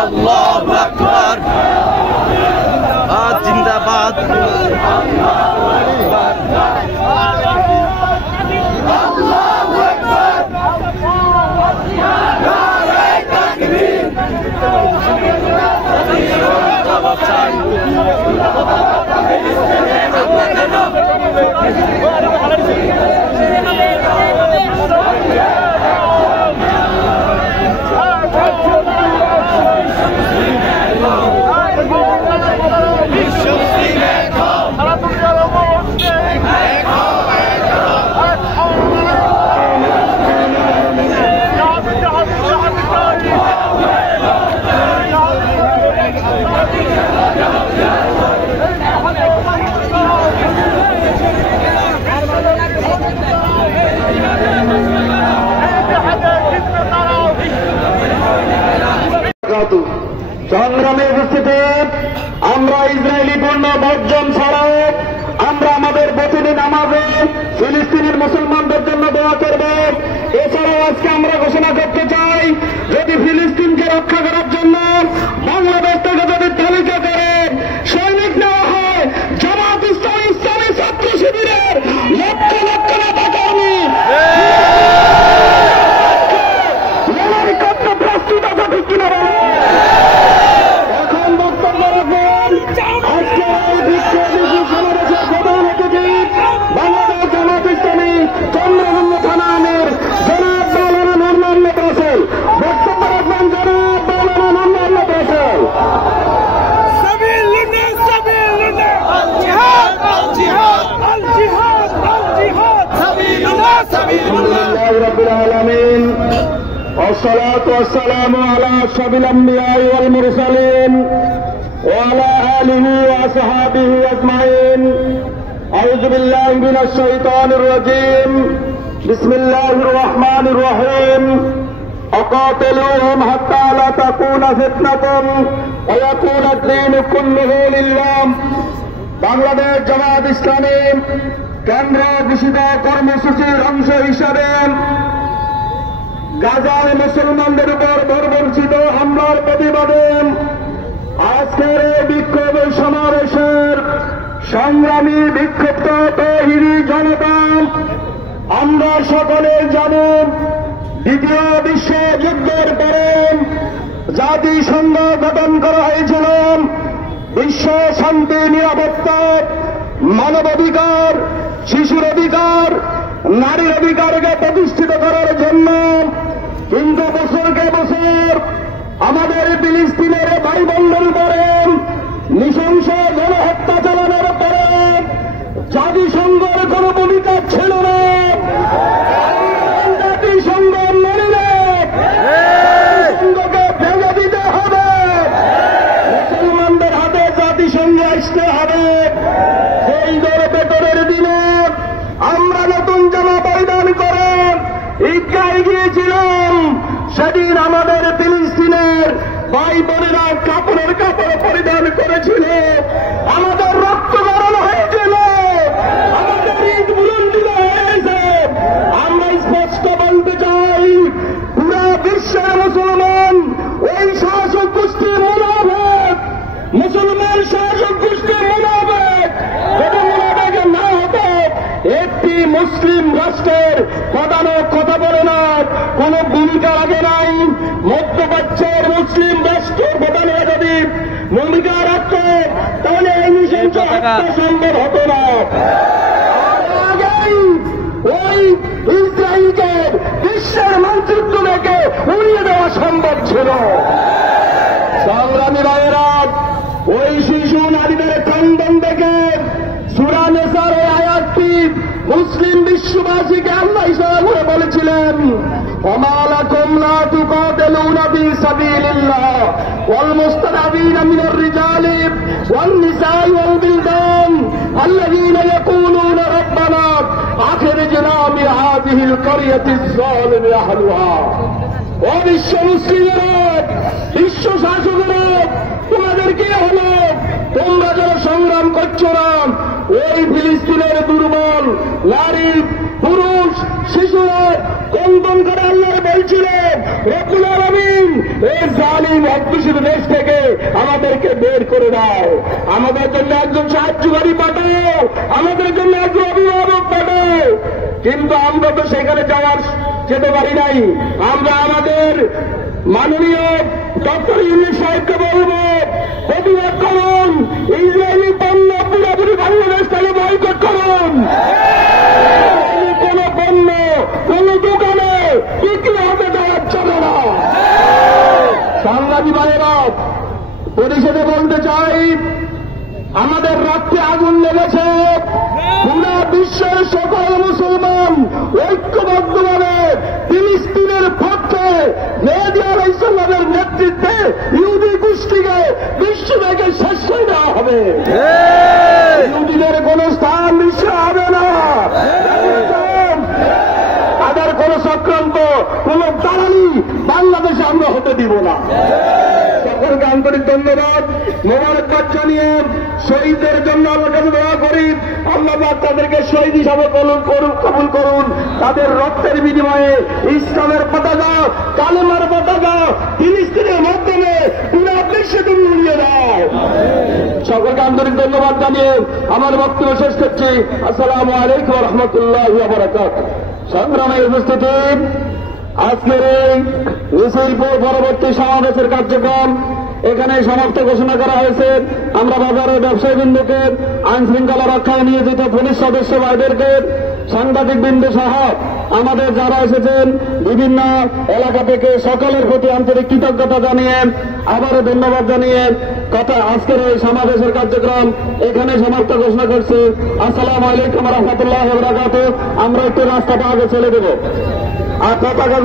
আল্লাহু আকবার। জিন্দাবাদ। সংগ্রামে উপস্থিতি, আমরা ইসরায়েলি পণ্য বর্জন ছাড়াও আমরা আমাদের প্রতিটি নামাজে ফিলিস্তিনের মুসলমানদের জন্য দোয়া করব। এছাড়াও আজকে আমরা ঘোষণা করতে চাই, যদি ফিলিস্তিনকে রক্ষা করার জন্য বাংলাদেশ থেকে যদি তালিকা করে সৈনিক নেওয়া হয়, জামাত ইসলামী ছাত্র শিবিরের লক্ষ লক্ষ নেতা কর্মী লড়াই করতে প্রস্তুত আছে, ঠিক কিনা? والصلاة والسلام على أشرف الأنبياء والمرسلين وعلى آله وأصحابه أجمعين. أعوذ بالله من الشيطان الرجيم. بسم الله الرحمن الرحيم. أقاتلوهم حتى لا تكون فتنة ويكون الدين كله لله. বাংলাদেশ জামাত ইসলামী কেন্দ্র ঘোষিত কর্মসূচির অংশ হিসাবে গাজায় মুসলমানদের উপর বর্বরচিত হামলার প্রতিবাদে আজকের এই বিক্ষোভ সমাবেশের সংগ্রামী বিক্ষুব্ধ তৌহিদি জনতা, আমরা সকলে জানি দ্বিতীয় বিশ্বযুদ্ধের পরে জাতিসংঘ গঠন করা হয়েছিল বিশ্ব শান্তি, নিরাপত্তা, মানবাধিকার, শিশুর অধিকার, নারীর অধিকারকে প্রতিষ্ঠিত করার জন্য। কিন্তু বছরকে বছর আমাদের ফিলিস্তিনের ভাই বোনদের পরে নৃশংস গণহত্যা চালানোর পরে জাতিসংঘের কোন ভূমিকা ছিল না। জাতিসংঘ মেনে জাতিসংঘকে ভেঙে দিতে হবে, মুসলমানদের হাতে জাতিসংঘে আসতে হবে। সেই দল বেতনের দিনে আমরা নতুন জামা পরিধান করে ঈদগাহে গিয়েছিলাম। সেদিন আমাদের ফিলিস্তিনের ভাই বোনেরা কাপড় পরিধান করেছিল, আমাদের রক্ত গরম হয়েছিল, আমাদের ঈদ বুলন্দিত হয়েছে। আমরা স্পষ্ট বলতে চাই, পুরা বিশ্বের মুসলমান ওই শাসক গোষ্ঠীর মুনাফেক, মুসলমান শাসক গোষ্ঠীর মুনাফেক। যদি মুনাফেক না হতো, একটি মুসলিম রাষ্ট্রের প্রধানও কথা বলে না, কোন ভূমিকা রাখে নাই। মধ্যপ্রাচ্যের মুসলিম রাষ্ট্র প্রধানরা যদি ভূমিকা রাখত, তাহলে এই নৃশংস হত্যা সম্ভব হতো না। আগেই ওই ইসরায়েলকে বিশ্বের মানচিত্র থেকে উড়িয়ে দেওয়া সম্ভব ছিল। সংগ্রামী ভাইয়েরা, ওই শিশু নারীদের ক্রন্দন থেকে সূরা নিসার এই আয়াতটি মুসলিম বিশ্ববাসীকে আল্লাহ ইশারা করে বলেছিলেন, ওমা লাকুম লা তুকাতিলুনা ফি সাবিলিল্লাহ ওয়াল মুস্তাদআফিনা মিনার রিজালি ওয়ান নিসাই ওয়াল বিলদান আল্লাযীনা ইয়াকুলুনা রাব্বানা আখরিজনা মিন হাযিহিল ক্বরিয়াতিজ যালিমি আহলুহা। ও বিশ্ব মুসলিমেরা, বিশ্ব শাসকেরা, তোমাদের কি হলো? তোমরা যারা সংগ্রাম করছো না, ওই ফিলিস্তিনের দুর্বল নারী, পুরুষ, শিশুরা কন্দন করে আল্লাহ বলছিলেন, রব্বুল আলামিন এই জালিম অধ্যুষিত দেশ থেকে আমাদেরকে বের করে দাও। আমাদের জন্য একজন সাহায্যকারী পাঠাও, আমাদের জন্য একজন অভিভাবক পাঠাও। কিন্তু আমরা তো সেখানে যেতে পারি নাই। আমরা আমাদের মাননীয় ডক্টর ইউনূস সাহেবকে বলবো, প্রতিবাদ করুন, ইসরায়েলি পণ্য পুরোপুরি বাংলাদেশ থেকে বয়কট করুন। কোন পণ্য কোন দোকানে বিক্রি হতে দেওয়া চলে না। সাংবাদিক ভাইয়েরা, পরিষদে বলতে চাই, আমাদের রক্তে আগুন লেগেছে। পুরা বিশ্বের সকল মুসলমান ঐক্যবদ্ধভাবে ফিলিস্তিনের পক্ষে মেহেদী আলাইহিস সালামের নেতৃত্বে ইহুদি গোষ্ঠীকে বিশ্ব থেকে শেষ করে দেওয়া হবে। ইহুদিদের কোন স্থান বিশ্বে হবে না। তাদের কোন চক্রান্ত, কোন দালালি বাংলাদেশে আমরা হতে দিব না। সকলকে আন্তরিক ধন্যবাদ, মোবারকবাদ জানিয়ে শহীদদের জন্য আল্লাহর কাছে দোয়া করি, আল্লাহ পাক তাদেরকে শহীদ হিসাবে কবুল করুন। তাদের রক্তের বিনিময়ে ইসলামের পতাকা, কালেমার পতাকা ফিলিস্তিনের মাধ্যমে পুরো বিশ্বে তুমি উড়িয়ে দাও। সকলকে আন্তরিক ধন্যবাদ জানিয়ে আমার বক্তব্য শেষ করছি। আসসালামু আলাইকুম ওয়া রাহমাতুল্লাহি ওয়া বারাকাতুহু। সংগ্রামে উপস্থিতি, আজকের এই মিছিলপুর পরবর্তী সমাবেশের কার্যক্রম এখানে সমাপ্ত ঘোষণা করা হয়েছে। আমরা বাজারের ব্যবসায়ীবৃন্দকে, আইন শৃঙ্খলা রক্ষায় নিয়োজিত পুলিশ সদস্য ভাইদেরকে, সাংবাদিক বৃন্দ সহ আমাদের যারা এসেছেন বিভিন্ন এলাকা থেকে সকলের প্রতি আন্তরিক কৃতজ্ঞতা জানিয়ে আবারও ধন্যবাদ জানিয়ে আজকের এই সমাবেশের কার্যক্রম এখানে সমাপ্ত ঘোষণা করছি। আসসালামু আলাইকুম ওয়া রাহমাতুল্লাহি ওয়া বারাকাতুহু। আমরা একটু রাস্তাটা আগে ছেড়ে দেব আর পতাকা